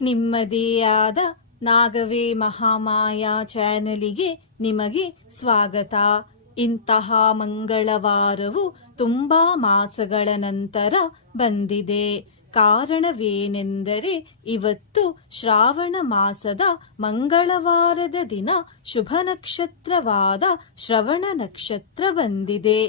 ನಿಮ್ಮದೇ ಆದ ನಾಗವೇ ಮಹಾಮಾಯಾ ಚಾನಲಿಗೆ ನಿಮಗೆ ಸ್ವಾಗತ. ಇಂತಹ ಮಂಗಳವಾರವು ತುಂಬಾ ಮಾಸಗಳ ನಂತರ ಬಂದಿದೆ. ಕಾರಣವೇನೆಂದರೆ ಇವತ್ತು ಶ್ರಾವಣ ಮಾಸದ ಮಂಗಳವಾರದ ದಿನ ಶುಭ ನಕ್ಷತ್ರವಾದ ಶ್ರವಣ ನಕ್ಷತ್ರ ಬಂದಿದೆ.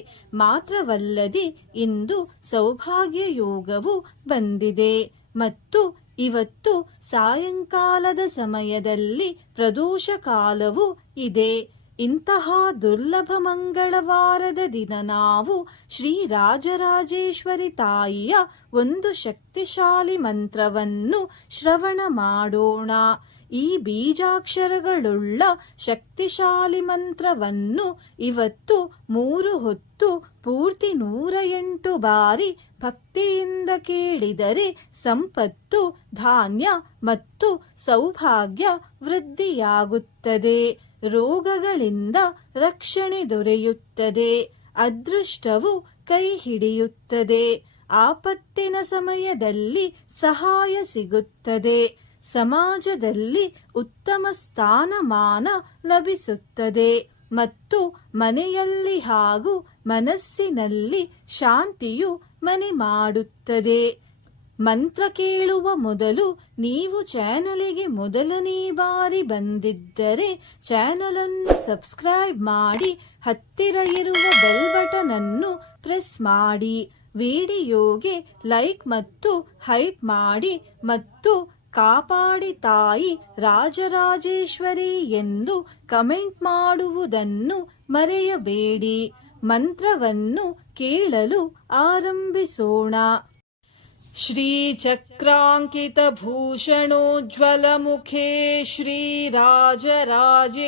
ಮಾತ್ರವಲ್ಲದೆ ಇಂದು ಸೌಭಾಗ್ಯ ಯೋಗವು ಬಂದಿದೆ ಮತ್ತು ಇವತ್ತು ಸಾಯಂಕಾಲದ ಸಮಯದಲ್ಲಿ ಪ್ರದೋಷ ಕಾಲವೂ ಇದೆ. ಇಂತಹ ದುರ್ಲಭ ಮಂಗಳವಾರದ ದಿನ ನಾವು ಶ್ರೀ ರಾಜರಾಜೇಶ್ವರಿ ತಾಯಿಯ ಒಂದು ಶಕ್ತಿಶಾಲಿ ಮಂತ್ರವನ್ನು ಶ್ರವಣ ಮಾಡೋಣ. ಈ ಬೀಜಾಕ್ಷರಗಳುಳ್ಳ ಶಕ್ತಿಶಾಲಿ ಮಂತ್ರವನ್ನು ಇವತ್ತು 3 ಹೊತ್ತು ಪೂರ್ತಿ 108 ಬಾರಿ ಭಕ್ತಿಯಿಂದ ಕೇಳಿದರೆ ಸಂಪತ್ತು, ಧಾನ್ಯ ಮತ್ತು ಸೌಭಾಗ್ಯ ವೃದ್ಧಿಯಾಗುತ್ತದೆ. ರೋಗಗಳಿಂದ ರಕ್ಷಣೆ ದೊರೆಯುತ್ತದೆ. ಅದೃಷ್ಟವು ಕೈ ಹಿಡಿಯುತ್ತದೆ. ಆಪತ್ತಿನ ಸಮಯದಲ್ಲಿ ಸಹಾಯ ಸಿಗುತ್ತದೆ. ಸಮಾಜದಲ್ಲಿ ಉತ್ತಮ ಸ್ಥಾನಮಾನ ಲಭಿಸುತ್ತದೆ ಮತ್ತು ಮನೆಯಲ್ಲಿ ಹಾಗೂ ಮನಸ್ಸಿನಲ್ಲಿ ಶಾಂತಿಯು ಮನೆ ಮಾಡುತ್ತದೆ. ಮಂತ್ರ ಕೇಳುವ ಮೊದಲು ನೀವು ಚಾನಲಿಗೆ ಮೊದಲನೇ ಬಾರಿ ಬಂದಿದ್ದರೆ ಚಾನಲ್ ಅನ್ನು ಸಬ್ಸ್ಕ್ರೈಬ್ ಮಾಡಿ, ಹತ್ತಿರ ಇರುವ ಬೆಲ್ ಬಟನ್ ಅನ್ನು ಪ್ರೆಸ್ ಮಾಡಿ, ವಿಡಿಯೋಗೆ ಲೈಕ್ ಮತ್ತು ಹೈಪ್ ಮಾಡಿ ಮತ್ತು ಕಾಪಾಡಿ ತಾಯಿ ರಾಜರಾಜೇಶ್ವರಿ ಎಂದು ಕಮೆಂಟ್ ಮಾಡುವುದನ್ನು ಮರೆಯಬೇಡಿ. ಮಂತ್ರವನ್ನು ಕೇಳಲು ಆರಂಭಿಸೋಣ. ಶ್ರೀ ಚಕ್ರಾಂಕಿತ ಭೂಷಣೋಜ್ವಲ ಮುಖೇ ಶ್ರೀ ರಾಜರಾಜೇಶ್ವರಿ,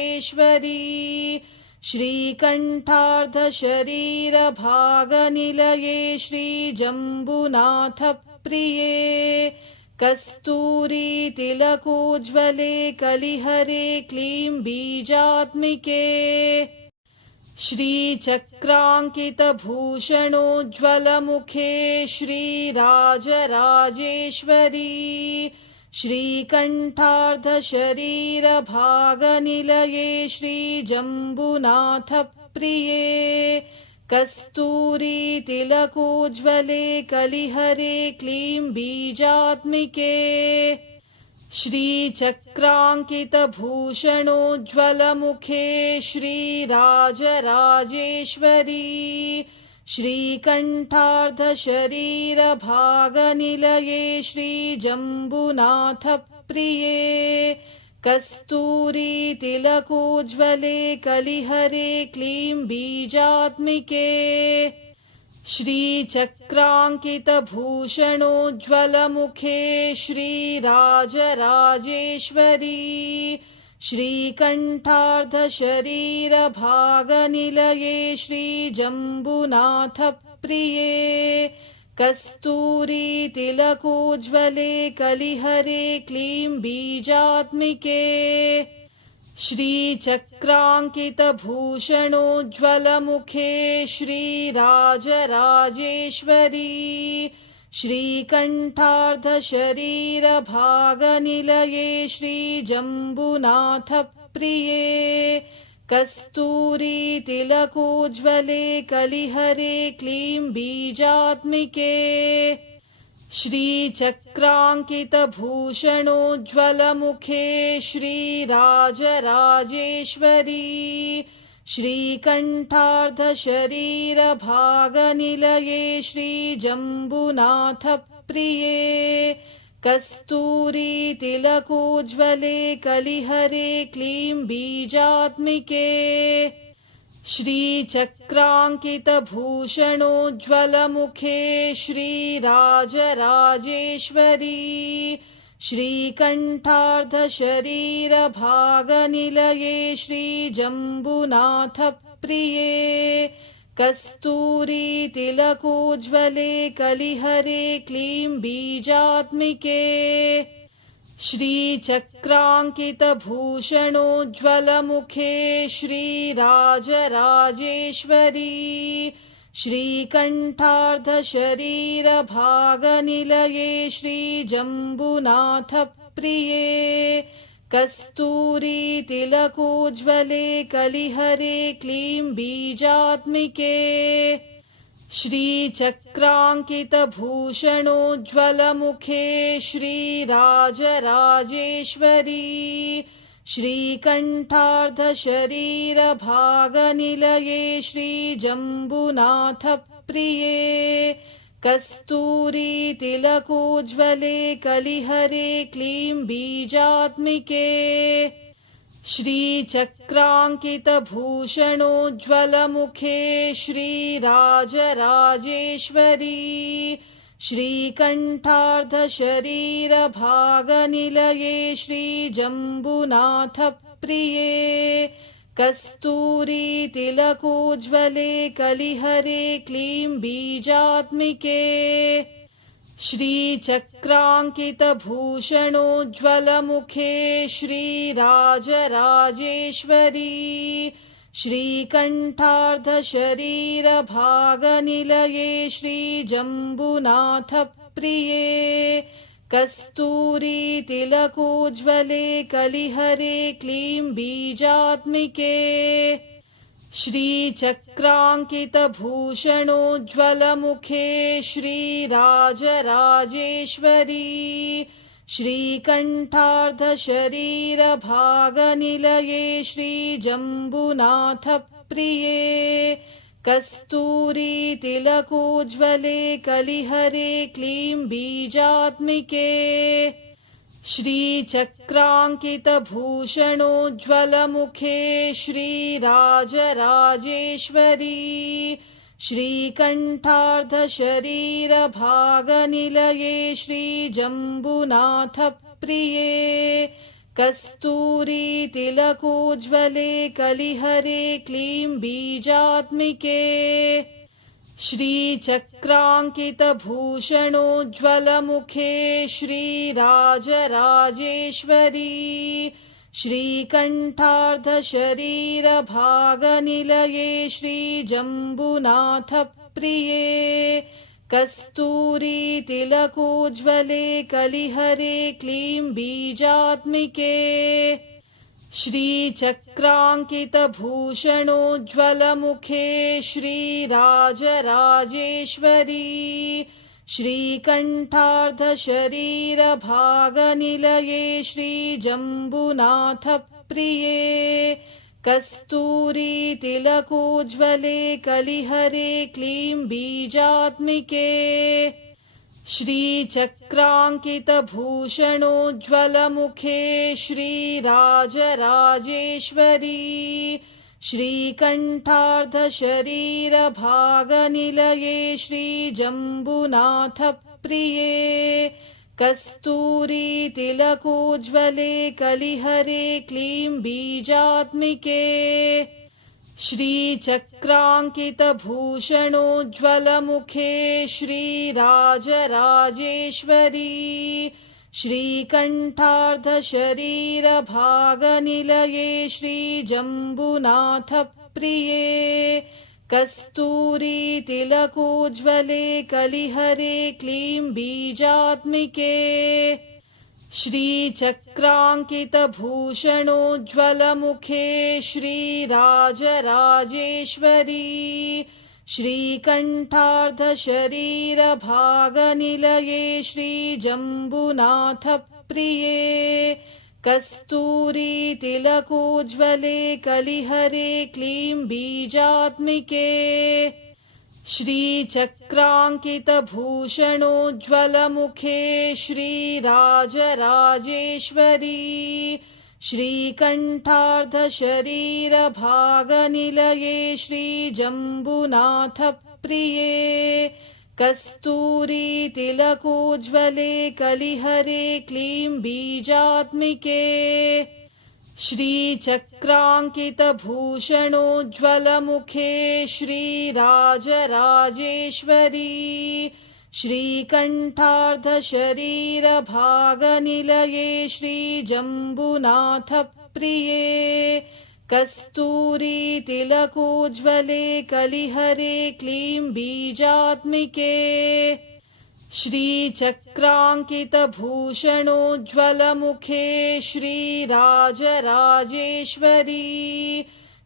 ಶ್ರೀಕಂಠಾರ್ಧ ಶರೀರ ಭಾಗ ನಿಲಯೇ ಶ್ರೀ ಜಂಬುನಾಥ ಪ್ರಿಯೇ, ಕಸ್ತೂರಿ ತಿಲಕೋಜ್ವಲೆ ಕಲಿಹರೆ ಕ್ಲೀಂ ಬೀಜಾತ್ಮಿಕೆ, ಶ್ರೀ ಚಕ್ರಾಂಕಿತ ಭೂಷಣೋಜ್ವಲ ಮುಖೇ ಶ್ರೀ ರಾಜರಾಜೇಶ್ವರಿ, ಶ್ರೀಕಂಠಾರ್ಧ ಶರೀರ ಭಾಗ ನಿಲಯೇ ಶ್ರೀ ಜಂಬುನಾಥ ಪ್ರಿಯೇ, ಕಸ್ತೂರಿ ತಿಲಕೋಜ್ವಲೆ ಕಲಿಹರೆ ಕ್ಲೀಂ ಬೀಜಾತ್ಮಿಕೆ, ಶ್ರೀ ಚಕ್ರಾಂಕಿತ ಭೂಷಣೋಜ್ವಲ ಮುಖೇ ಶ್ರೀ ರಾಜರಾಜೇಶ್ವರಿ, ಶ್ರೀಕಂಠಾರ್ಧ ಶರೀರ ಭಾಗ ನಿಲಯೇ ಶ್ರೀ ಜಂಬುನಾಥ ಪ್ರಿಯೇ, ಕಸ್ತೂರಿ ತಿಲಕೋಜ್ವಲೆ ಕಲಿಹರೆ ಕ್ಲೀಂ ಬೀಜಾತ್ಮಿಕೆ, ಶ್ರೀ ಚಕ್ರಾಂಕಿತ ಭೂಷಣೋಜ್ವಲ ಮುಖೇ ಶ್ರೀ ರಾಜರಾಜೇಶ್ವರಿ, ಶ್ರೀಕಂಠಾರ್ಧ ಶರೀರ ಭಾಗ ನಿಲಯೇ ಶ್ರೀ ಜಂಬುನಾಥ ಪ್ರಿಯೇ, ಕಸ್ತೂರಿ ತಿಲಕೋಜ್ವಲೆ ಕಲಿಹರೆ ಕ್ಲೀಂ ಬೀಜಾತ್ಮಿಕೆ, ಶ್ರೀ ಚಕ್ರಾಂಕಿತ ಭೂಷಣೋಜ್ವಲ ಮುಖೇ ಶ್ರೀ ರಾಜರಾಜೇಶ್ವರಿ, ಶ್ರೀಕಂಠಾರ್ಧ ಶರೀರ ಭಾಗ ನಿಲಯೇ ಶ್ರೀ ಜಂಬುನಾಥ ಪ್ರಿಯೇ, ಕಸ್ತೂರಿ ತಿಲಕೋಜ್ವಲೆ ಕಲಿಹರೆ ಕ್ಲೀಂ ಬೀಜಾತ್ಮಿಕೆ, ಶ್ರೀ ಚಕ್ರಾಂಕಿತ ಭೂಷಣೋಜ್ವಲ ಮುಖೇ ಶ್ರೀ ರಾಜರಾಜೇಶ್ವರಿ, ಶ್ರೀಕಂಠಾರ್ಧ ಶರೀರ ಭಾಗ ನಿಲಯೇ ಶ್ರೀ ಜಂಬುನಾಥ ಪ್ರಿಯೇ, ಕಸ್ತೂರಿ ತಿಲಕೋಜ್ವಲೆ ಕಲಿಹರೆ ಕ್ಲೀಂ ಬೀಜಾತ್ಮಿಕೆ, ಶ್ರೀ ಚಕ್ರಾಂಕಿತ ಭೂಷಣೋಜ್ವಲ ಮುಖೇ ಶ್ರೀ ರಾಜರಾಜೇಶ್ವರಿ, ಶ್ರೀಕಂಠಾರ್ಧ ಶರೀರ ಭಾಗ ನಿಲಯೇ ಶ್ರೀ ಜಂಬುನಾಥ ಪ್ರಿಯೇ, ಕಸ್ತೂರಿ ತಿಲಕೋಜ್ವಲೆ ಕಲಿಹರೆ ಕ್ಲೀಂ ಬೀಜಾತ್ಮಿಕೆ, ಶ್ರೀ ಚಕ್ರಾಂಕಿತ ಭೂಷಣೋಜ್ವಲ ಮುಖೇ ಶ್ರೀ ರಾಜರಾಜೇಶ್ವರಿ, ಶ್ರೀಕಂಠಾರ್ಧ ಶರೀರ ಭಾಗ ನಿಲಯೇ ಶ್ರೀ ಜಂಬುನಾಥ प्रिये कस्तूरी तिलकोज्ज्वले कलिहरे क्लीं बीजात्मिके श्रीचक्राङ्कितभूषणोज्ज्वलमुखे श्रीराजराजेश्वरी श्रीकण्ठार्धशरीरभागनिलये श्रीजम्बुनाथप्रिये कस्तूरी तिलकोज्ज्वले कलिहरे क्लीं बीजात्मिके श्रीचक्राङ्कितभूषणोज्ज्वलमुखे श्रीराजराजेश्वरी श्रीकण्ठार्धशरीरभागनिलये श्रीजम्बुनाथप्रिये कस्तूरी तिलकोज्ज्वले कलिहरे क्लीं बीजात्मिके श्रीचक्राङ्कितभूषणोज्ज्वलमुखे श्रीराजराजेश्वरी श्रीकण्ठार्धशरीरभागनिलये श्रीजम्बुनाथप्रिये कस्तूरी तिलकोज्ज्वले कलिहरे क्लीं बीजात्मिके श्रीचक्राङ्कितभूषणोज्ज्वलमुखे श्रीराजराजेश्वरी श्रीकण्ठार्धशरीरभागनिलये श्रीजम्बुनाथप्रिये कस्तूरी तिलकोज्ज्वले कलिहरे क्लीं बीजात्मिके श्रीचक्राङ्कितभूषणोज्ज्वलमुखे श्रीराजराजेश्वरी श्रीकण्ठार्धशरीरभागनिलये श्रीजम्बुनाथप्रिये कस्तूरी तिलकोज्ज्वले कलिहरे क्लीं बीजात्मिके श्रीचक्राङ्कितभूषणोज्ज्वलमुखे श्रीराजराजेश्वरी श्रीकण्ठार्धशरीरभागनिलये श्रीजम्बुनाथप्रिये कस्तूरी तिलकोज्ज्वले कलिहरे क्लीं बीजात्मिके श्रीचक्राङ्कितभूषणोज्ज्वलमुखे श्रीराजराजेश्वरी श्रीकण्ठार्धशरीरभागनिलये श्रीजम्बुनाथप्रिये कस्तूरी तिलकोज्ज्वले कलिहरे क्लीं बीजात्मिके श्रीचक्राङ्कितभूषणोज्ज्वलमुखे श्रीराजराजेश्वरी श्रीकण्ठार्धशरीरभागनिलये श्रीजम्बुनाथप्रिये कस्तूरी तिलकोज्ज्वले कलिहरे क्लीं बीजात्मिके श्रीचक्राङ्कितभूषणोज्ज्वलमुखे श्रीराजराजेश्वरी श्रीकण्ठार्धशरीरभागनिलये श्रीजम्बुनाथप्रिये कस्तूरी तिलकोज्ज्वले कलिहरे क्लीं बीजात्मिके श्रीचक्राङ्कितभूषणोज्ज्वलमुखे श्रीराजराजेश्वरी श्रीकण्ठार्धशरीरभागनिलये श्रीजम्बुनाथप्रिये कस्तूरी तिलकोज्ज्वले कलिहरे क्लीं बीजात्मिके श्रीचक्राङ्कितभूषणोज्ज्वलमुखे श्रीराजराजेश्वरी श्रीकण्ठार्धशरीरभागनिलये श्रीजम्बुनाथप्रिये कस्तूरी तिलकोज्ज्वले कलिहरे क्लीं बीजात्मिके श्रीचक्राङ्कितभूषणोज्ज्वलमुखे श्रीराजराजेश्वरी श्रीकण्ठार्धशरीरभागनिलये श्रीजम्बुनाथप्रिये कस्तूरी तिलकोज्ज्वले कलिहरे क्लीं बीजात्मिके श्रीचक्राङ्कितभूषणोज्ज्वलमुखे श्रीराजराजेश्वरी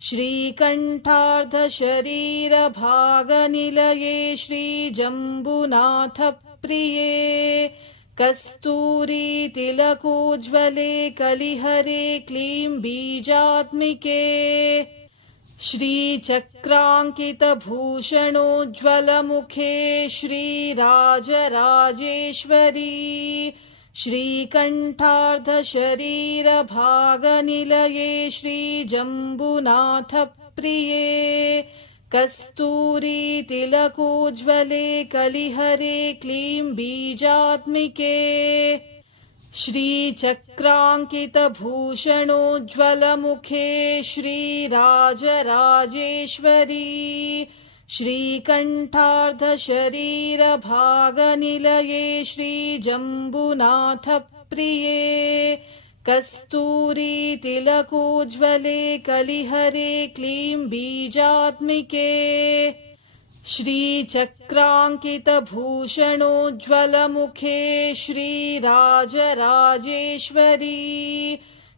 श्रीकण्ठार्धशरीरभागनिलये श्रीजम्बुनाथप्रिये कस्तूरीतिलकोज्ज्वले कलिहरे क्लीं बीजात्मिके श्रीचक्राङ्कितभूषणोज्ज्वलमुखे श्रीराजराजेश्वरी श्रीकण्ठार्धशरीरभागनिलये श्रीजम्बुनाथप्रिये कस्तूरीतिलकोज्ज्वले कलिहरे क्लीं बीजात्मिके श्रीचक्राङ्कितभूषणोज्ज्वलमुखे श्रीराजराजेश्वरी श्रीकण्ठार्धशरीरभागनिलये श्रीजम्बुनाथप्रिये कस्तूरीतिलकोज्ज्वले कलिहरे क्लीं बीजात्मिके श्रीचक्राङ्कितभूषणोज्ज्वलमुखे श्रीराजराजेश्वरी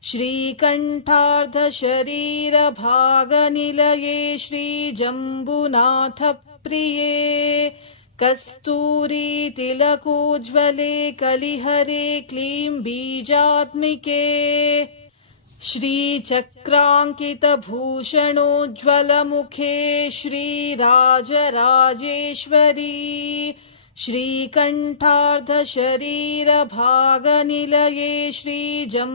श्रीकण्ठार्धशरीरभागनिलये श्रीजम्बुनाथप्रिये कस्तूरीतिलकोज्ज्वले कलिहरे क्लीं बीजात्मिके श्रीचक्राङ्कितभूषणोज्ज्वलमुखे श्रीराजराजेश्वरी श्रीकण्ठार्धशरीरभागनिलये श्रीजम्बुनाथप्रिये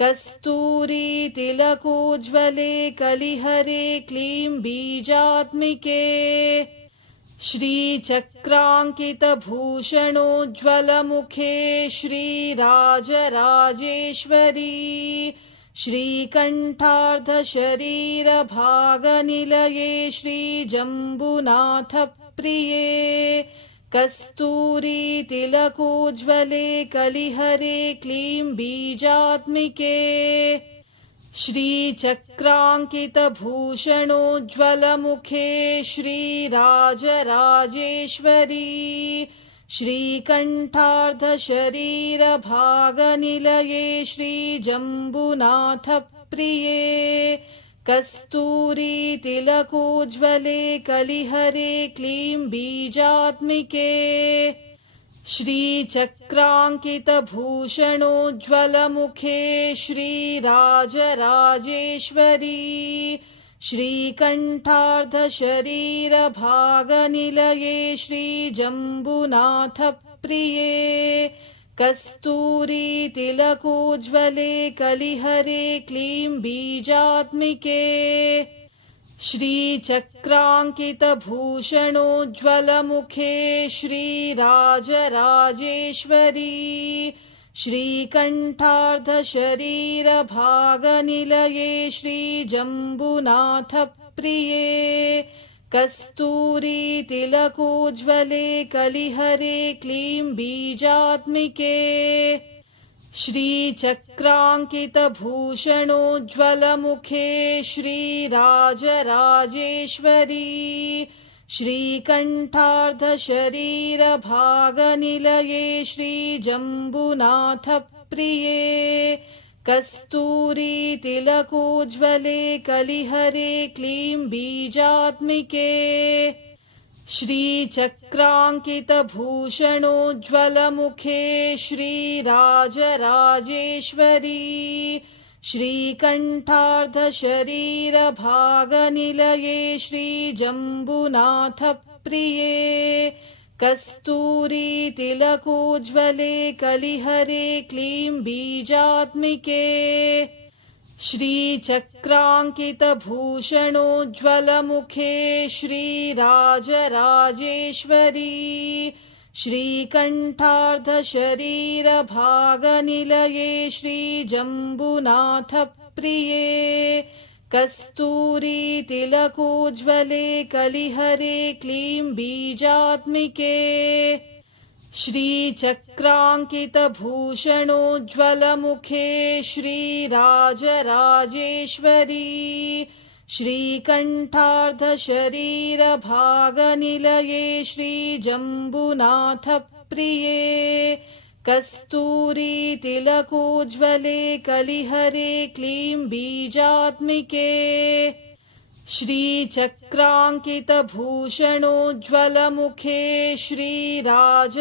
कस्तूरीतिलकोज्ज्वले कलिहरे क्लीं बीजात्मिके श्रीचक्राङ्कितभूषणोज्ज्वलमुखे श्रीराजराजेश्वरी श्रीकण्ठार्धशरीरभागनिलये श्रीजम्बुनाथप्रिये कस्तूरीतिलकोज्ज्वले कलिहरे क्लीं बीजात्मिके श्रीचक्राङ्कितभूषणोज्ज्वलमुखे श्रीराजराजेश्वरी श्रीकण्ठार्धशरीरभागनिलये श्रीजम्बुनाथप्रिये कस्तूरीतिलकोज्ज्वले कलिहरे क्लीं बीजात्मिके श्रीचक्राङ्कितभूषणोज्ज्वलमुखे श्रीराजराजेश्वरी श्रीकण्ठार्धशरीरभागनिलये श्रीजम्बुनाथप्रिये कस्तूरीतिलकोज्ज्वले कलिहरे क्लीं बीजात्मिके श्रीचक्राङ्कितभूषणोज्ज्वलमुखे श्रीराजराजेश्वरी श्रीकण्ठार्धशरीरभागनिलये श्रीजम्बुनाथप्रिये कस्तूरीतिलकोज्ज्वले कलिहरे क्लीं बीजात्मिके श्रीचक्राङ्कितभूषणोज्ज्वलमुखे श्रीराजराजेश्वरी श्रीकण्ठार्धशरीरभागनिलये श्रीजम्बुनाथप्रिये कस्तूरीतिलकोज्ज्वले कलिहरे क्लीं बीजात्मिके श्रीचक्राङ्कितभूषणोज्ज्वलमुखे श्रीराजराजेश्वरी श्रीकण्ठार्धशरीरभागनिलये श्रीजम्बुनाथप्रिये कस्तूरीतिलकोज्ज्वले कलिहरे क्लीं बीजात्मिके श्रीचक्राङ्कितभूषणोज्ज्वलमुखे श्रीराजराजेश्वरी श्रीकण्ठार्धशरीरभागनिलये श्रीजम्बुनाथप्रिये कस्तूरीतिलकोज्ज्वले कलिहरे क्लीं बीजात्मिके श्रीचक्राङ्कितभूषणोज्ज्वलमुखे श्रीराजराजेश्वरी श्रीकण्ठार्धशरीरभागनिलये श्रीजम्बुनाथप्रिये कस्तूरीतिलकोज्ज्वले कलिहरे क्लीं बीजात्मिके श्रीचक्राङ्कितभूषणोज्ज्वलमुखे श्रीराजराजेश्वरी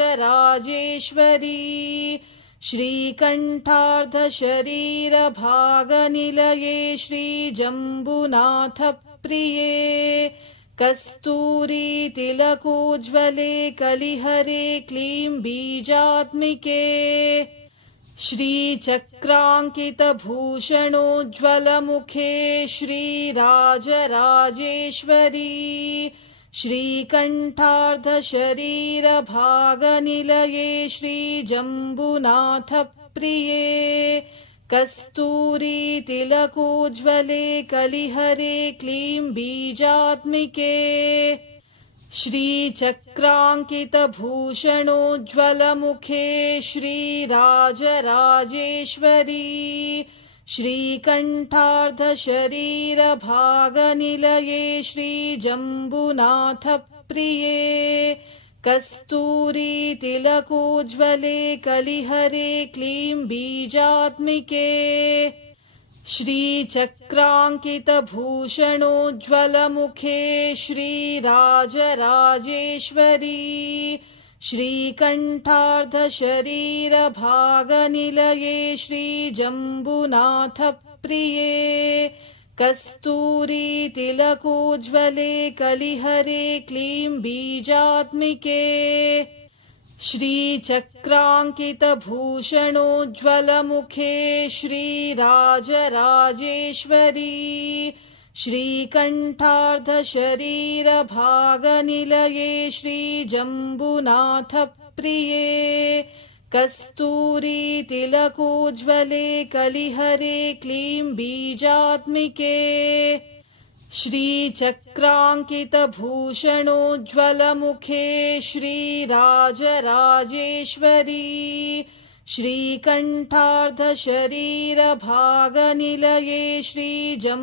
श्रीकण्ठार्धशरीरभागनिलये श्रीजम्बुनाथप्रिये कस्तूरीतिलकोज्ज्वले कलिहरे क्लीं बीजात्मिके श्रीचक्राङ्कितभूषणोज्ज्वलमुखे श्रीराजराजेश्वरी श्रीकण्ठार्धशरीरभागनिलये श्रीजम्बुनाथप्रिये कस्तूरीतिलकोज्ज्वले कलिहरे क्लीं बीजात्मिके श्रीचक्राङ्कितभूषणोज्ज्वलमुखे श्रीराजराजेश्वरी श्रीकण्ठार्धशरीरभागनिलये श्रीजम्बुनाथप्रिये कस्तूरीतिलकोज्ज्वले कलिहरे क्लीं बीजात्मिके श्रीचक्राङ्कितभूषणोज्ज्वलमुखे श्रीराजराजेश्वरी श्रीकण्ठार्धशरीरभागनिलये श्रीजम्बुनाथप्रिये कस्तूरीतिलकोज्ज्वले कलिहरे क्लीं बीजात्मिके श्रीचक्राङ्कितभूषणोज्ज्वलमुखे श्रीराजराजेश्वरी श्रीकण्ठार्धशरीरभागनिलये श्रीजम्बुनाथप्रिये कस्तूरीतिलकोज्ज्वले कलिहरे क्लीं बीजात्मिके श्रीचक्राङ्कितभूषणोज्ज्वलमुखे श्रीराजराजेश्वरी श्रीकण्ठार्धशरीरभागनिलये श्रीजम्बुनाथप्रिये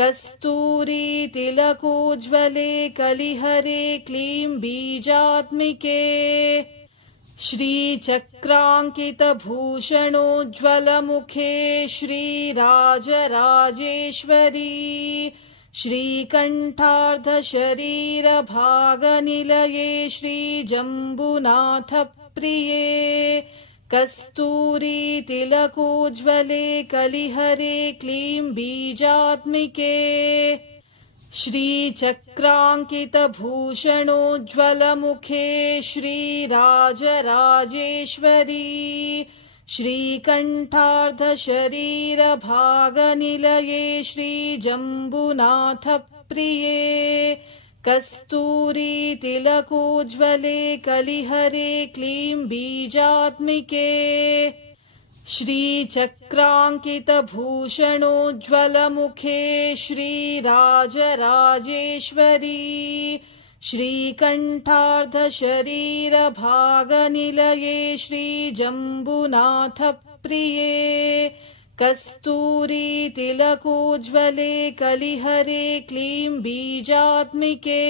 कस्तूरीतिलकोज्ज्वले कलिहरे क्लीं बीजात्मिके श्रीचक्राङ्कितभूषणोज्ज्वलमुखे श्रीराजराजेश्वरी श्रीकण्ठार्धशरीरभागनिलये श्रीजम्बुनाथप्रिये कस्तूरीतिलकोज्ज्वले कलिहरे क्लीं बीजात्मिके श्रीचक्राङ्कितभूषणोज्ज्वलमुखे श्रीराजराजेश्वरी श्रीकण्ठार्धशरीरभागनिलये श्रीजम्बुनाथप्रिये कस्तूरीतिलकोज्ज्वले कलिहरे क्लीं बीजात्मिके श्रीचक्राङ्कितभूषणोज्ज्वलमुखे श्रीराजराजेश्वरी श्रीकण्ठार्धशरीरभागनिलये श्रीजम्बुनाथप्रिये कस्तूरीतिलकोज्ज्वले कलिहरे क्लीं बीजात्मिके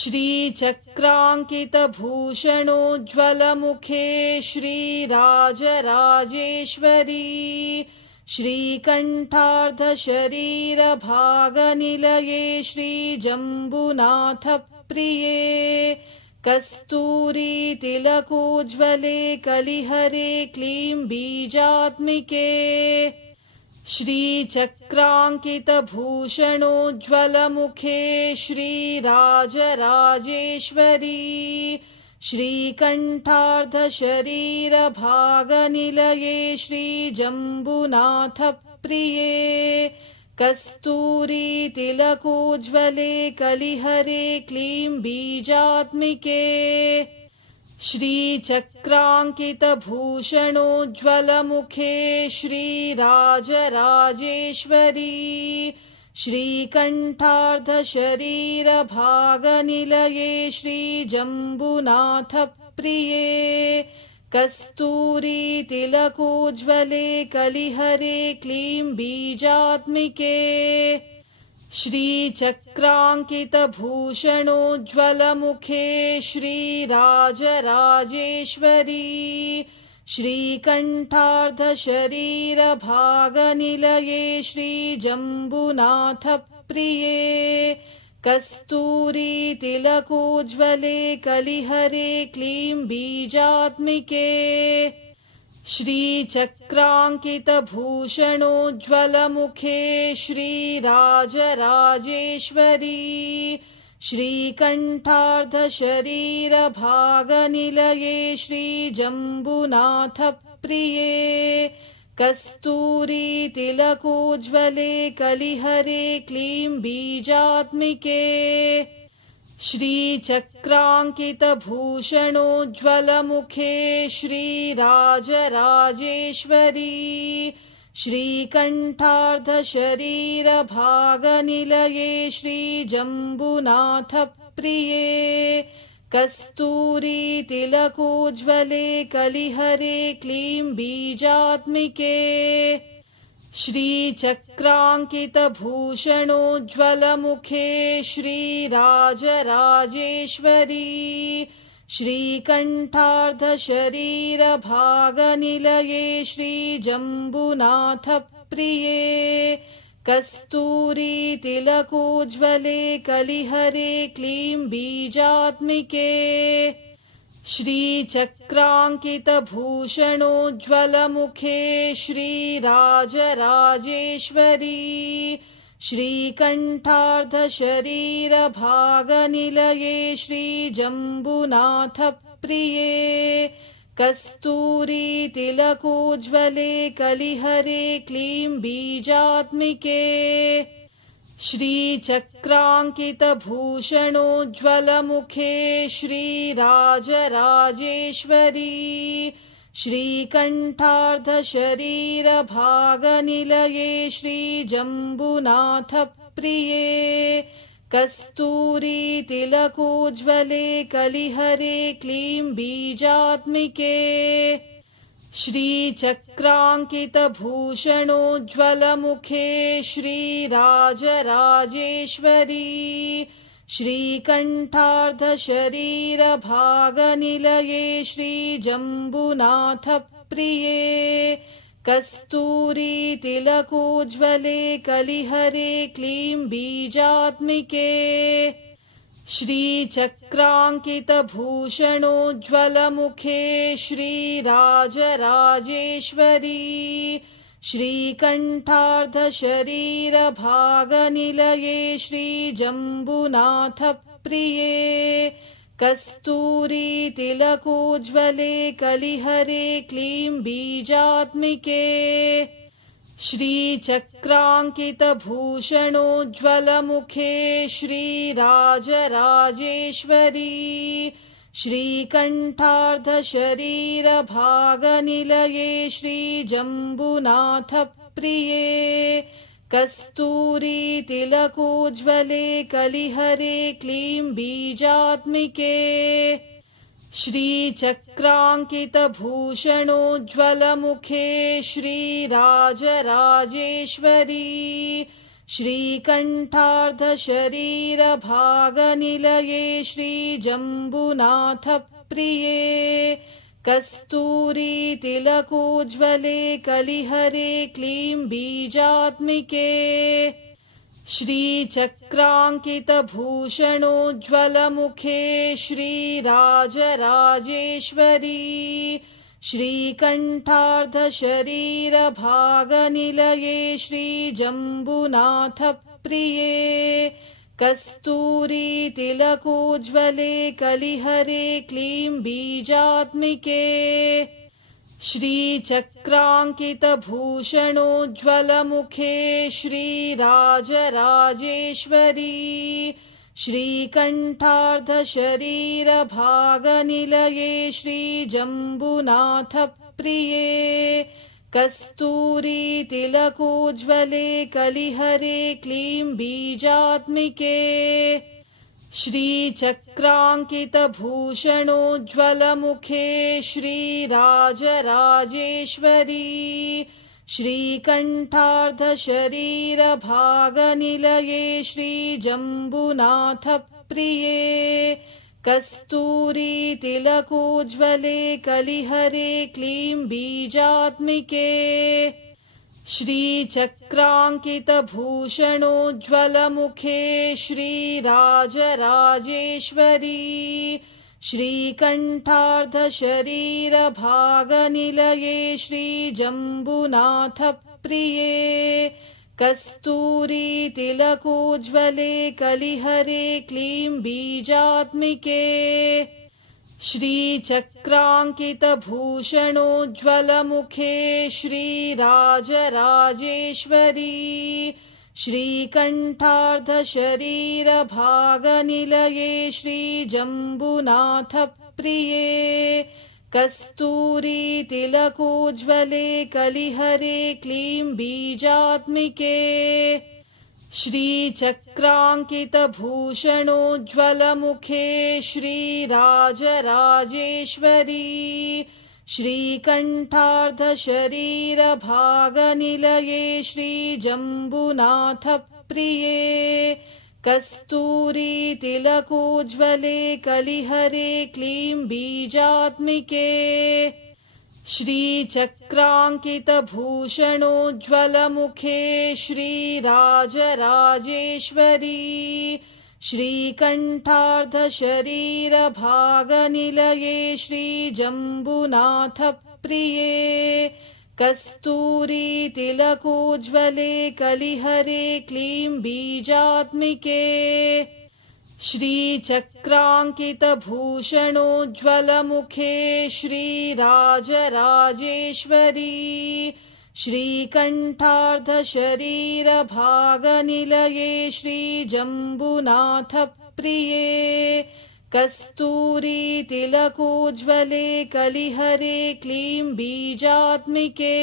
श्रीचक्राङ्कितभूषणोज्ज्वलमुखे श्रीराजराजेश्वरी श्रीकण्ठार्धशरीरभागनिलये श्रीजम्बुनाथप्रिये कस्तूरीतिलकोज्ज्वले कलिहरे क्लीं बीजात्मिके श्रीचक्राङ्कितभूषणोज्ज्वलमुखे श्रीराजराजेश्वरी श्रीकण्ठार्धशरीरभागनिलये श्रीजम्बुनाथप्रिये कस्तूरीतिलकोज्ज्वले कलिहरे क्लीं बीजात्मिके श्रीचक्राङ्कितभूषणोज्ज्वलमुखे श्रीराजराजेश्वरी श्रीकण्ठार्धशरीरभागनिलये श्रीजम्बुनाथप्रिये कस्तूरी तिलकोज्ज्वले कलिहरे क्लीं बीजात्मिके श्रीचक्राङ्कितभूषणोज्ज्वलमुखे श्रीराजराजेश्वरी श्रीकण्ठार्धशरीरभागनिलये श्रीजम्बुनाथप्रिये कस्तूरी तिलकोज्ज्वले कलिहरे क्लीं बीजात्मिके श्रीचक्राङ्कितभूषणोज्ज्वलमुखे श्रीराजराजेश्वरी श्रीकण्ठार्धशरीरभागनिलये श्रीजम्बुनाथप्रिये कस्तूरी तिलकोज्ज्वले कलिहरे क्लीं बीजात्मिके श्रीचक्राङ्कितभूषणोज्ज्वलमुखे श्रीराजराजेश्वरी श्रीकण्ठार्धशरीरभागनिलये श्रीजम्बुनाथप्रिये कस्तूरी तिलकोज्ज्वले कलिहरे क्लीं बीजात्मिके श्रीचक्राङ्कितभूषणोज्ज्वलमुखे श्रीराजराजेश्वरी श्रीकण्ठार्धशरीरभागनिलये श्रीजम्बुनाथप्रिये कस्तूरी तिलकोज्ज्वले कलिहरे क्लीं बीजात्मिके श्रीचक्राङ्कितभूषणोज्ज्वलमुखे श्रीराजराजेश्वरी श्रीकण्ठार्धशरीरभागनिलये श्रीजम्बुनाथप्रिये कस्तूरी तिलकोज्ज्वले कलिहरे क्लीं बीजात्मिके श्रीचक्राङ्कितभूषणोज्ज्वलमुखे श्रीराजराजेश्वरी श्रीकण्ठार्धशरीरभागनिलये श्रीजम्बुनाथप्रिये कस्तूरी तिलकोज्ज्वले कलिहरे क्लीं बीजात्मिके श्रीचक्राङ्कितभूषणोज्ज्वलमुखे श्रीराजराजेश्वरी श्रीकण्ठार्धशरीरभागनिलये श्रीजम्बुनाथप्रिये कस्तूरी तिलकोज्ज्वले कलिहरे क्लीं बीजात्मिके श्रीचक्राङ्कितभूषणोज्ज्वलमुखे श्रीराजराजेश्वरी श्रीकण्ठार्धशरीरभागनिलये श्रीजम्बुनाथप्रिये कस्तूरी तिलकोज्ज्वले कलिहरे क्लीं बीजात्मिके श्रीचक्राङ्कितभूषणोज्ज्वलमुखे श्रीराजराजेश्वरी श्रीकण्ठार्धशरीरभागनिलये श्रीजम्बुनाथप्रिये कस्तूरी तिलकोज्ज्वले कलिहरे क्लीं बीजात्मिके श्रीचक्राङ्कितभूषणोज्ज्वलमुखे श्रीराजराजेश्वरी श्रीकण्ठार्धशरीरभागनिलये श्रीजम्बुनाथप्रिये कस्तूरी तिलकोज्ज्वले कलिहरे क्लीं बीजात्मिके श्रीचक्राङ्कितभूषणोज्ज्वलमुखे श्रीराजराजेश्वरी श्रीकण्ठार्धशरीरभागनिलये श्रीजम्बुनाथप्रिये कस्तूरी तिलकोज्ज्वले कलिहरे क्लीं बीजात्मिके श्रीचक्राङ्कितभूषणोज्ज्वलमुखे श्रीराजराजेश्वरी श्रीकण्ठार्धशरीरभागनिलये श्रीजम्बुनाथप्रिये कस्तूरी तिलकोज्ज्वले कलिहरे क्लीं बीजात्मिके श्रीचक्राङ्कितभूषणोज्ज्वलमुखे श्रीराजराजेश्वरी श्रीकण्ठार्धशरीरभागनिलये श्रीजम्बुनाथप्रिये कस्तूरीतिलकोज्ज्वले कलिहरे क्लीं बीजात्मिके श्रीचक्राङ्कितभूषणोज्ज्वलमुखे श्रीराजराजेश्वरी श्रीकण्ठार्धशरीरभागनिलये श्रीजम्बुनाथप्रिये कस्तूरीतिलकोज्ज्वले कलिहरे क्लीं बीजात्मिके श्रीचक्राङ्कितभूषणोज्ज्वलमुखे श्रीराजराजेश्वरी श्रीकण्ठार्धशरीरभागनिलये श्रीजम्बुनाथप्रिये कस्तूरीतिलकोज्ज्वले कलिहरे क्लीं बीजात्मिके श्रीचक्राङ्कितभूषणोज्ज्वलमुखे श्रीराजराजेश्वरी श्रीकण्ठार्धशरीरभागनिलये श्रीजम्बुनाथप्रिये कस्तूरीतिलकोज्ज्वले कलिहरे क्लीं बीजात्मिके श्रीचक्राङ्कितभूषणोज्ज्वलमुखे श्रीराजराजेश्वरी श्रीकण्ठार्धशरीरभागनिलये श्रीजम्बुनाथप्रिये कस्तूरीतिलकोज्ज्वले कलिहरे क्लीं बीजात्मिके श्रीचक्राङ्कितभूषणोज्ज्वलमुखे श्रीराजराजेश्वरी श्रीकण्ठार्धशरीरभागनिलये श्रीजम्बुनाथप्रिये कस्तूरीतिलकोज्ज्वले कलिहरे क्लीं बीजात्मिके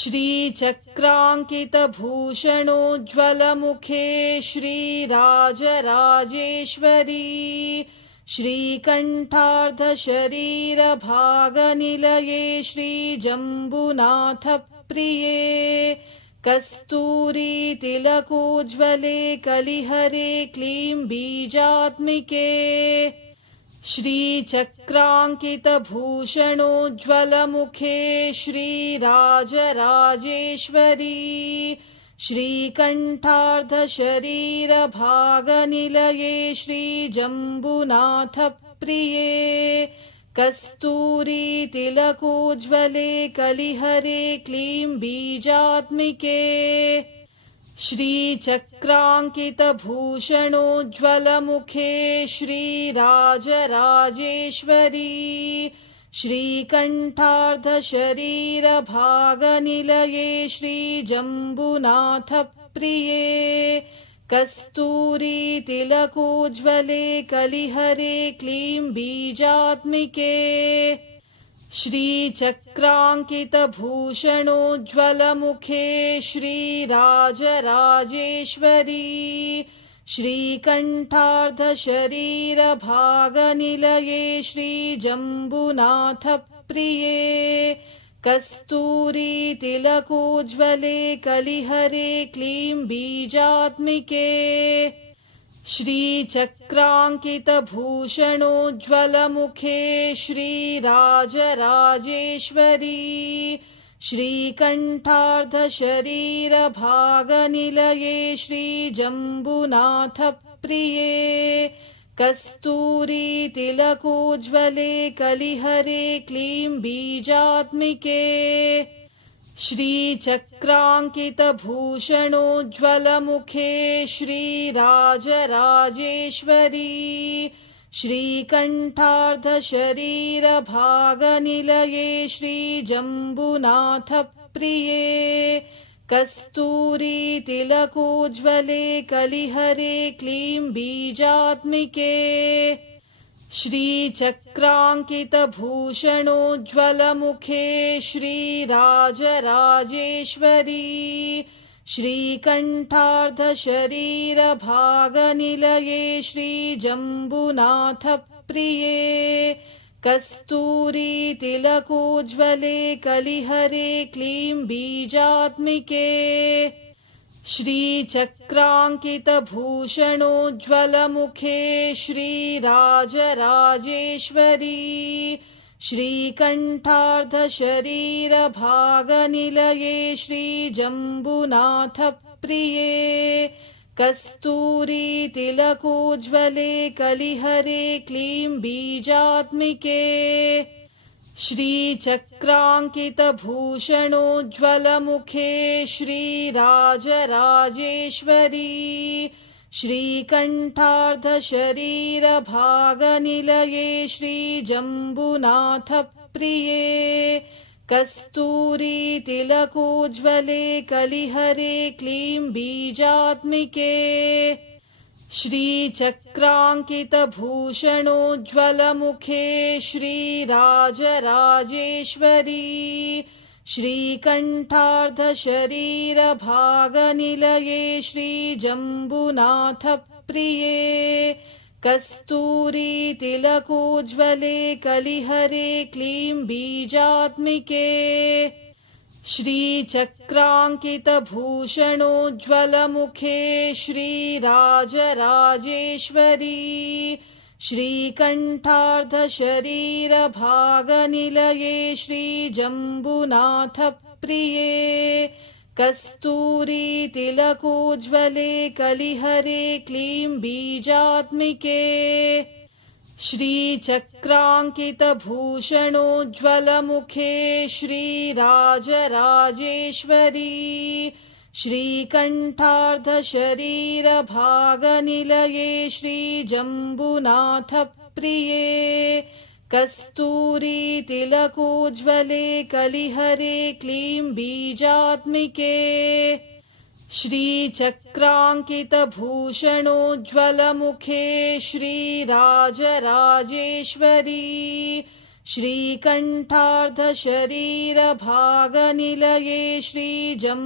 श्रीचक्राङ्कितभूषणोज्ज्वलमुखे श्रीराजराजेश्वरी श्रीकण्ठार्धशरीरभागनिलये श्रीजम्बुनाथप्रिये कस्तूरीतिलकोज्ज्वले कलिहरे क्लीं बीजात्मिके श्रीचक्राङ्कितभूषणोज्ज्वलमुखे श्रीराजराजेश्वरी श्रीकण्ठार्धशरीरभागनिलये श्रीजम्बुनाथप्रिये कस्तूरीतिलकोज्ज्वले कलिहरे क्लीं बीजात्मिके श्रीचक्राङ्कितभूषणोज्ज्वलमुखे श्रीराजराजेश्वरी श्रीकण्ठार्धशरीरभागनिलये श्रीजम्बुनाथप्रिये कस्तूरीतिलकोज्ज्वले कलिहरे क्लीं बीजात्मिके श्रीचक्राङ्कितभूषणोज्ज्वलमुखे श्रीराजराजेश्वरी श्रीकण्ठार्धशरीरभागनिलये श्रीजम्बुनाथप्रिये कस्तूरीतिलकोज्ज्वले कलिहरे क्लीं बीजात्मिके श्रीचक्राङ्कितभूषणोज्ज्वलमुखे श्रीराजराजेश्वरी श्रीकण्ठार्धशरीरभागनिलये श्रीजम्बुनाथप्रिये कस्तूरीतिलकोज्ज्वले कलिहरे क्लीं बीजात्मिके श्रीचक्राङ्कितभूषणोज्ज्वलमुखे श्रीराजराजेश्वरी श्रीकण्ठार्धशरीरभागनिलये श्रीजम्बुनाथप्रिये कस्तूरीतिलकोज्ज्वले कलिहरे क्लीं बीजात्मिके श्रीचक्राङ्कितभूषणोज्ज्वलमुखे श्रीराजराजेश्वरी श्रीकण्ठार्धशरीरभागनिलये श्रीजम्बुनाथप्रिये कस्तूरीतिलकोज्ज्वले कलिहरे क्लीं बीजात्मिके श्रीचक्राङ्कितभूषणोज्ज्वलमुखे श्रीराजराजेश्वरी श्रीकण्ठार्धशरीरभागनिलये श्रीजम्बुनाथप्रिये कस्तूरीतिलकोज्ज्वले कलिहरे क्लीं बीजात्मिके श्रीचक्राङ्कितभूषणोज्ज्वलमुखे श्रीराजराजेश्वरी श्रीकण्ठार्धशरीरभागनिलये श्रीजम्बुनाथप्रिये कस्तूरीतिलकोज्ज्वले कलिहरे क्लीं बीजात्मिके श्रीचक्राङ्कितभूषणोज्ज्वलमुखे श्रीराजराजेश्वरी श्रीकण्ठार्धशरीरभागनिलये श्रीजम्बुनाथप्रिये कस्तूरीतिलकोज्ज्वले कलिहरे क्लीं बीजात्मिके श्रीचक्राङ्कितभूषणोज्ज्वलमुखे श्रीराजराजेश्वरी श्रीकण्ठार्धशरीरभागनिलये श्रीजम्बुनाथप्रिये कस्तूरीतिलकोज्ज्वले कलिहरे क्लीं बीजात्मिके श्रीचक्राङ्कितभूषणोज्ज्वलमुखे श्रीराजराजेश्वरी श्रीकण्ठार्धशरीरभागनिलये श्रीजम्बुनाथप्रिये कस्तूरीतिलकोज्ज्वले कलिहरे क्लीं बीजात्मिके श्रीचक्राङ्कितभूषणोज्ज्वलमुखे श्रीराजराजेश्वरी श्रीकण्ठार्धशरीरभागनिलये श्रीजम्बुनाथप्रिये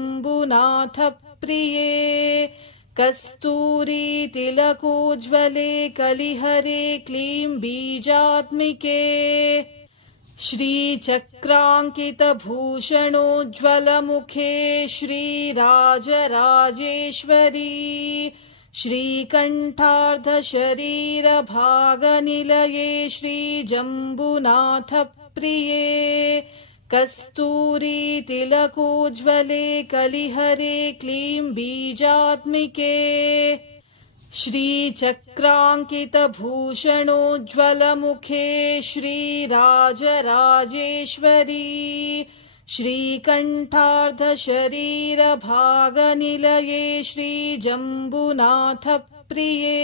कस्तूरीतिलकोज्ज्वले कलिहरे क्लीं बीजात्मिके श्रीचक्राङ्कितभूषणोज्ज्वलमुखे श्रीराजराजेश्वरी श्रीकण्ठार्धशरीरभागनिलये श्रीजम्बुनाथप्रिये कस्तूरीतिलकोज्ज्वले कलिहरे क्लीं बीजात्मिके श्रीचक्राङ्कितभूषणोज्ज्वलमुखे श्रीराजराजेश्वरी श्रीकण्ठार्धशरीरभागनिलये श्रीजम्बुनाथप्रिये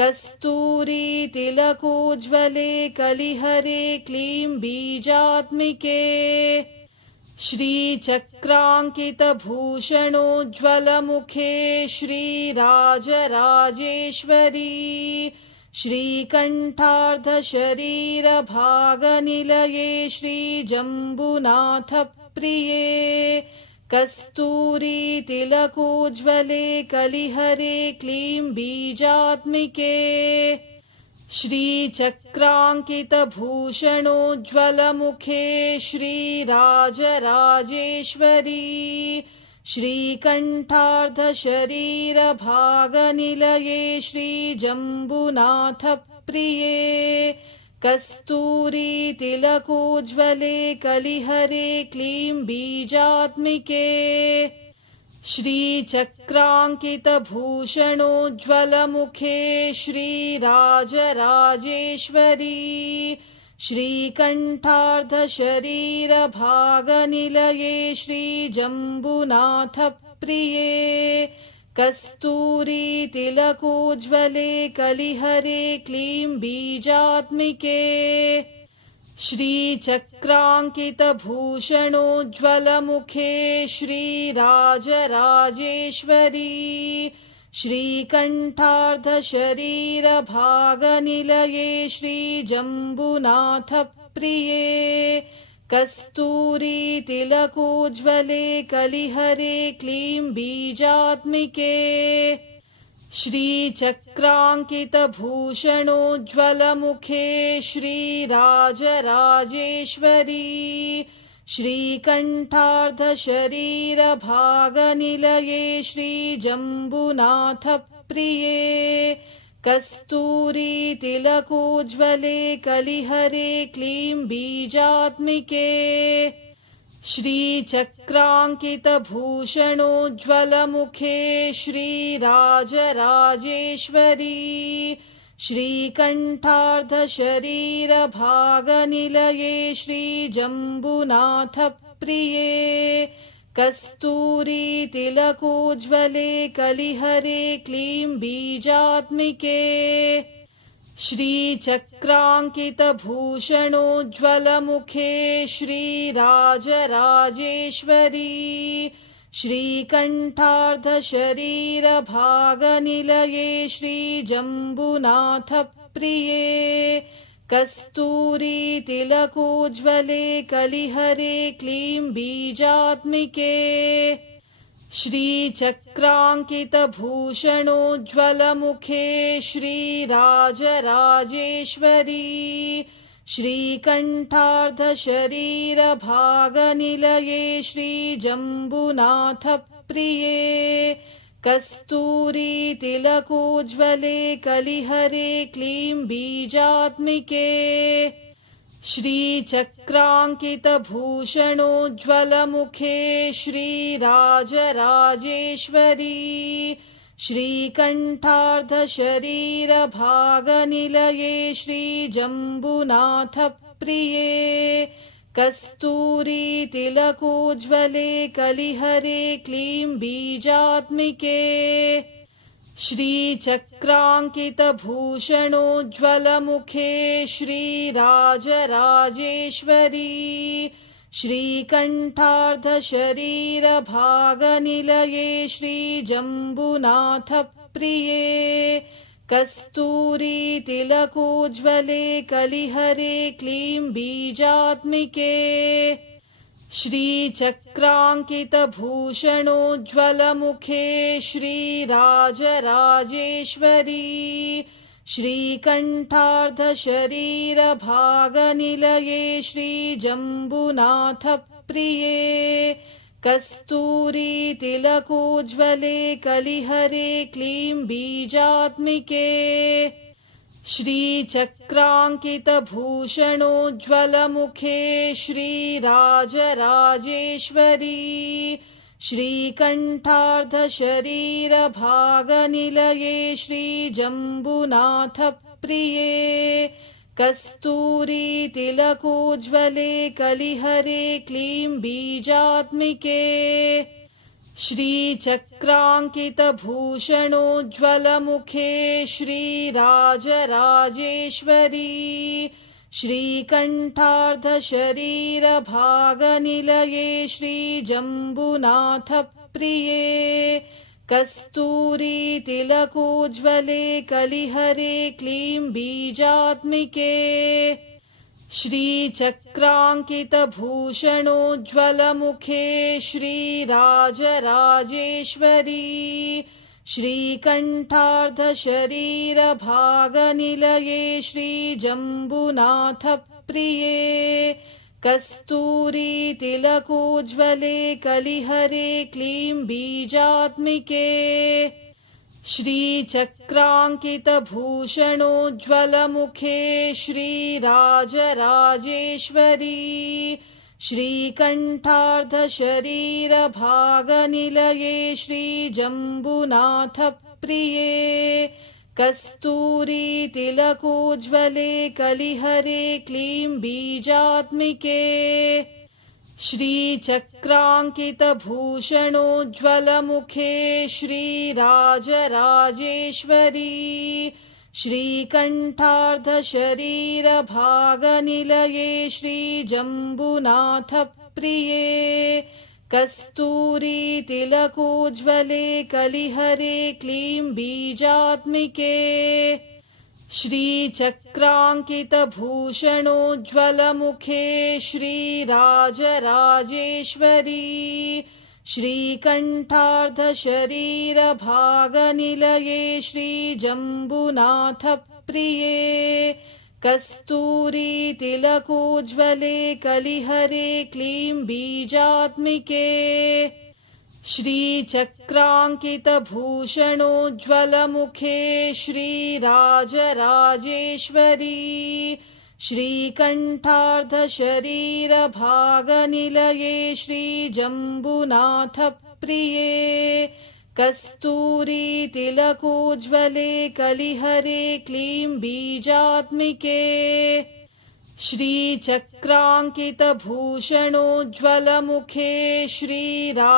कस्तूरीतिलकोज्ज्वले कलिहरे क्लीं बीजात्मिके श्रीचक्राङ्कितभूषणोज्ज्वलमुखे श्रीराजराजेश्वरी श्रीकण्ठार्धशरीरभागनिलये श्रीजम्बुनाथप्रिये कस्तूरीतिलकोज्ज्वले कलिहरे क्लीं बीजात्मिके श्रीचक्राङ्कितभूषणोज्ज्वलमुखे श्रीराजराजेश्वरी श्रीकण्ठार्धशरीरभागनिलये श्रीजम्बुनाथप्रिये कस्तूरीतिलकोज्ज्वले कलिहरे क्लीं बीजात्मिके श्रीचक्राङ्कितभूषणोज्ज्वलमुखे श्रीराजराजेश्वरी श्रीकण्ठार्धशरीरभागनिलये श्रीजम्बुनाथप्रिये कस्तूरीतिलकोज्ज्वले कलिहरे क्लीं बीजात्मिके श्रीचक्राङ्कितभूषणोज्ज्वलमुखे श्रीराजराजेश्वरी श्रीकण्ठार्धशरीरभागनिलये श्रीजम्बुनाथप्रिये कस्तूरी तिलकोज्ज्वले कलिहरे क्लीं बीजात्मिके श्रीचक्राङ्कितभूषणोज्ज्वलमुखे श्रीराजराजेश्वरी श्रीकण्ठार्धशरीरभागनिलये श्रीजम्बुनाथप्रिये कस्तूरी तिलकोज्ज्वले कलिहरे क्लीं बीजात्मिके श्रीचक्राङ्कितभूषणोज्ज्वलमुखे श्रीराजराजेश्वरी श्रीकण्ठार्धशरीरभागनिलये श्रीजम्बुनाथप्रिये कस्तूरी तिलकोज्ज्वले कलिहरे क्लीं बीजात्मिके श्रीचक्राङ्कितभूषणोज्ज्वलमुखे श्रीराजराजेश्वरी श्रीकण्ठार्धशरीरभागनिलये श्रीजम्बुनाथप्रिये कस्तूरी तिलकोज्ज्वले कलिहरे क्लीं बीजात्मिके श्रीचक्राङ्कितभूषणोज्ज्वलमुखे श्रीराजराजेश्वरी श्रीकण्ठार्धशरीरभागनिलये श्रीजम्बुनाथप्रिये कस्तूरी तिलकोज्ज्वले कलिहरे क्लीं बीजात्मिके श्रीचक्राङ्कितभूषणोज्ज्वलमुखे श्रीराजराजेश्वरी श्रीकण्ठार्धशरीरभागनिलये श्रीजम्बुनाथप्रिये कस्तूरी तिलकोज्ज्वले कलिहरे क्लीं बीजात्मिके श्रीचक्राङ्कितभूषणोज्ज्वलमुखे श्रीराजराजेश्वरी श्रीकण्ठार्धशरीरभागनिलये श्रीजम्बुनाथप्रिये कस्तूरी तिलकोज्ज्वले कलिहरे क्लीं बीजात्मिके श्रीचक्राङ्कितभूषणोज्ज्वलमुखे श्रीराजराजेश्वरी श्रीकण्ठार्धशरीरभागनिलये श्रीजम्बुनाथप्रिये कस्तूरी तिलकोज्ज्वले कलिहरे क्लीं बीजात्मिके श्रीचक्राङ्कितभूषणोज्ज्वलमुखे श्रीराजराजेश्वरी श्रीकण्ठार्धशरीरभागनिलये श्रीजम्बुनाथप्रिये कस्तूरी तिलकोज्ज्वले कलिहरे क्लीं बीजात्मिके श्रीचक्राङ्कितभूषणोज्ज्वलमुखे श्रीराजराजेश्वरी श्रीकण्ठार्धशरीरभागनिलये श्रीजम्बुनाथप्रिये कस्तूरी तिलकोज्ज्वले कलिहरे क्लीं बीजात्मिके श्रीचक्राङ्कितभूषणोज्ज्वलमुखे श्रीराजराजेश्वरी श्रीकण्ठार्धशरीरभागनिलये श्रीजम्बुनाथप्रिये कस्तूरी तिलकोज्ज्वले कलिहरे क्लीं बीजात्मिके श्रीचक्राङ्कितभूषणोज्ज्वलमुखे श्रीराजराजेश्वरी श्रीकण्ठार्धशरीरभागनिलये श्रीजम्बुनाथप्रिये कस्तूरी तिलकोज्ज्वले कलिहरे क्लीं बीजात्मिके श्रीचक्राङ्कितभूषणोज्ज्वलमुखे श्रीराजराजेश्वरी श्रीकण्ठार्धशरीरभागनिलये श्रीजम्बुनाथप्रिये कस्तूरी तिलकोज्ज्वले कलिहरे क्लीं बीजात्मिके श्रीचक्राङ्कितभूषणोज्ज्वलमुखे श्रीराजराजेश्वरी श्रीकण्ठार्धशरीरभागनिलये श्रीजम्बुनाथप्रिये कस्तूरीतिलकोज्ज्वले कलिहरे क्लीं बीजात्मिके श्रीचक्राङ्कितभूषणोज्ज्वलमुखे श्रीराजराजेश्वरी श्रीकण्ठार्धशरीरभागनिलये श्रीजम्बुनाथप्रिये कस्तूरीतिलकोज्ज्वले कलिहरे क्लीं बीजात्मिके श्रीचक्राङ्कितभूषणोज्ज्वलमुखे श्रीराजराजेश्वरी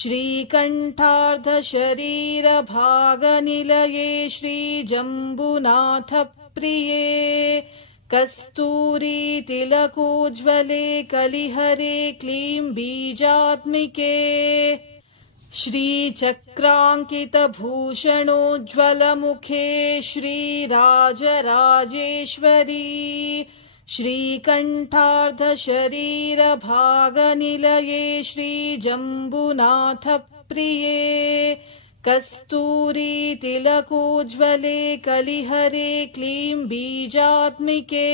श्रीकण्ठार्धशरीरभागनिलये श्रीजम्बुनाथप्रिये कस्तूरीतिलकोज्ज्वले कलिहरे क्लीं बीजात्मिके श्रीचक्राङ्कितभूषणोज्ज्वलमुखे श्रीराजराजेश्वरी श्रीकण्ठार्धशरीरभागनिलये श्रीजम्बुनाथप्रिये कस्तूरीतिलकोज्ज्वले कलिहरे क्लीं बीजात्मिके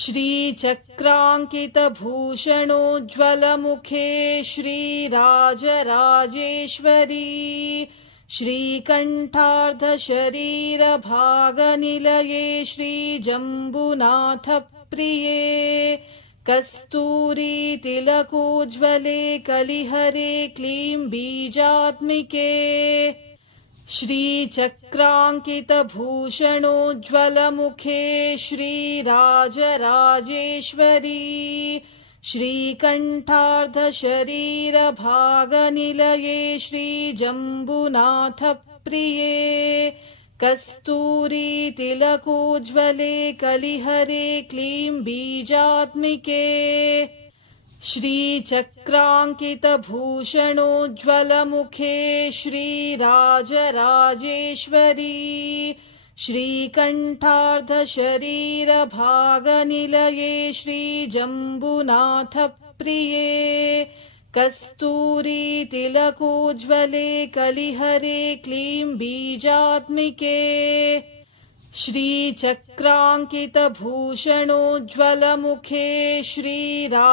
श्रीचक्राङ्कितभूषणोज्ज्वलमुखे श्रीराजराजेश्वरी श्रीकण्ठार्धशरीरभागनिलये श्रीजम्बुनाथप्रिये कस्तूरीतिलकोज्ज्वले कलिहरे क्लीं बीजात्मिके श्रीचक्राङ्कितभूषणोज्ज्वलमुखे श्रीराजराजेश्वरी श्रीकण्ठार्धशरीरभागनिलये श्रीजम्बुनाथप्रिये कस्तूरीतिलकोज्ज्वले कलिहरे क्लीं बीजात्मिके श्रीचक्राङ्कितभूषणोज्ज्वलमुखे श्रीराजराजेश्वरी श्रीकण्ठार्धशरीरभागनिलये श्रीजम्बुनाथप्रिये कस्तूरीतिलकोज्ज्वले कलिहरे क्लीं बीजात्मिके श्रीचक्राङ्कितभूषणोज्ज्वलमुखे श्रीराजराजेश्वरी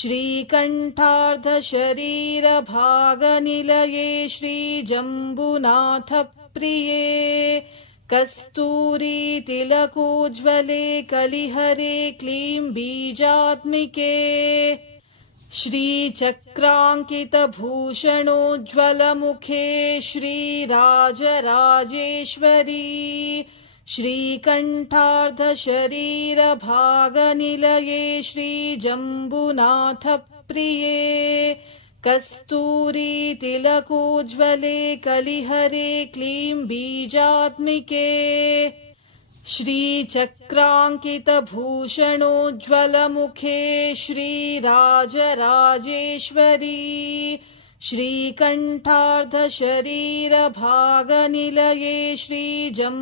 श्रीकण्ठार्धशरीरभागनिलये श्रीजम्बुनाथप्रिये कस्तूरीतिलकोज्ज्वले कलिहरे क्लीं बीजात्मिके श्रीचक्राङ्कितभूषणोज्ज्वलमुखे श्रीराजराजेश्वरी श्रीकण्ठार्धशरीरभागनिलये श्रीजम्बुनाथप्रिये कस्तूरीतिलकोज्ज्वले कलिहरे क्लीं बीजात्मिके श्रीचक्राङ्कितभूषणोज्ज्वलमुखे श्रीराजराजेश्वरी श्रीकण्ठार्धशरीरभागनिलये श्रीजम्बुनाथप्रिये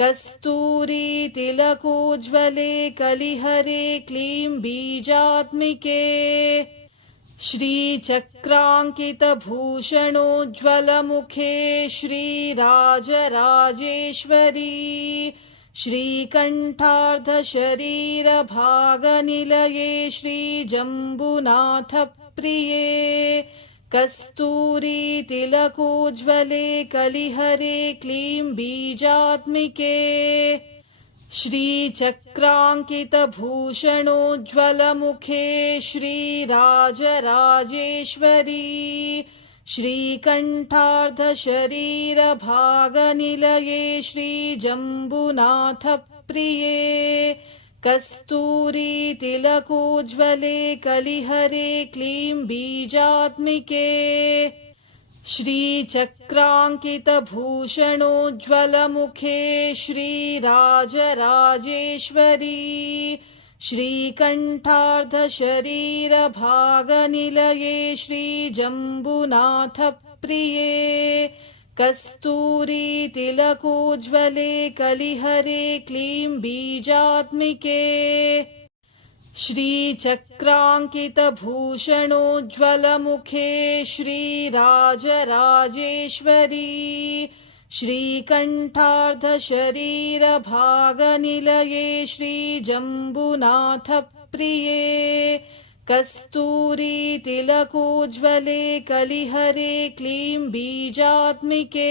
कस्तूरीतिलकोज्ज्वले कलिहरे क्लीं बीजात्मिके श्रीचक्राङ्कितभूषणोज्ज्वलमुखे श्रीराजराजेश्वरी श्रीकण्ठार्धशरीरभागनिलये श्रीजम्बुनाथप्रिये कस्तूरीतिलकोज्ज्वले कलिहरे क्लीं बीजात्मिके श्रीचक्राङ्कितभूषणोज्ज्वलमुखे श्रीराजराजेश्वरी श्रीकण्ठार्धशरीरभागनिलये श्रीजम्बुनाथप्रिये कस्तूरीतिलकोज्ज्वले कलिहरे क्लीं बीजात्मिके श्रीचक्राङ्कितभूषणोज्ज्वलमुखे श्रीराजराजेश्वरी श्रीकण्ठार्धशरीरभागनिलये श्रीजम्बुनाथप्रिये कस्तूरीतिलकोज्ज्वले कलिहरे क्लीं बीजात्मिके श्रीचक्राङ्कितभूषणोज्ज्वलमुखे श्रीराजराजेश्वरी श्रीकण्ठार्धशरीरभागनिलये श्रीजम्बुनाथप्रिये कस्तूरीतिलकोज्ज्वले कलिहरे क्लीं बीजात्मिके